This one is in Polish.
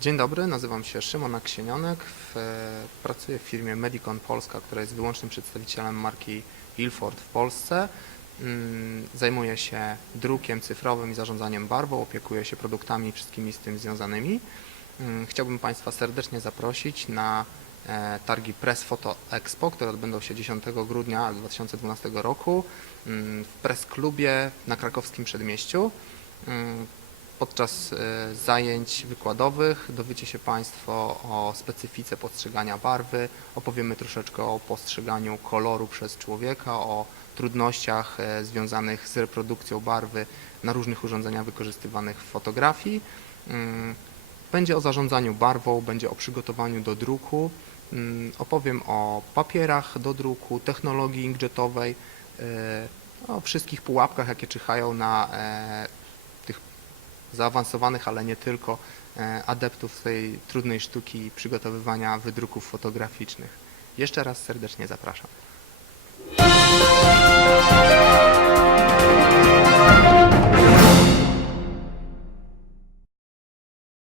Dzień dobry, nazywam się Szymon Aksienionek. W, e, pracuję w firmie Medicon Polska, która jest wyłącznym przedstawicielem marki Ilford w Polsce. Mm, Zajmuję się drukiem cyfrowym i zarządzaniem barwą, opiekuję się produktami i wszystkimi z tym związanymi. Mm, Chciałbym Państwa serdecznie zaprosić na e, targi Press Photo Expo, które odbędą się 10 grudnia 2012 roku mm, w Press Klubie na krakowskim przedmieściu. Podczas e, zajęć wykładowych dowiecie się Państwo o specyfice postrzegania barwy, opowiemy troszeczkę o postrzeganiu koloru przez człowieka, o trudnościach e, związanych z reprodukcją barwy na różnych urządzeniach wykorzystywanych w fotografii. Mm, Będzie o zarządzaniu barwą, będzie o przygotowaniu do druku, mm, opowiem o papierach do druku, technologii inkjetowej, e, o wszystkich pułapkach, jakie czyhają na zaawansowanych, ale nie tylko e, adeptów tej trudnej sztuki przygotowywania wydruków fotograficznych. Jeszcze raz serdecznie zapraszam.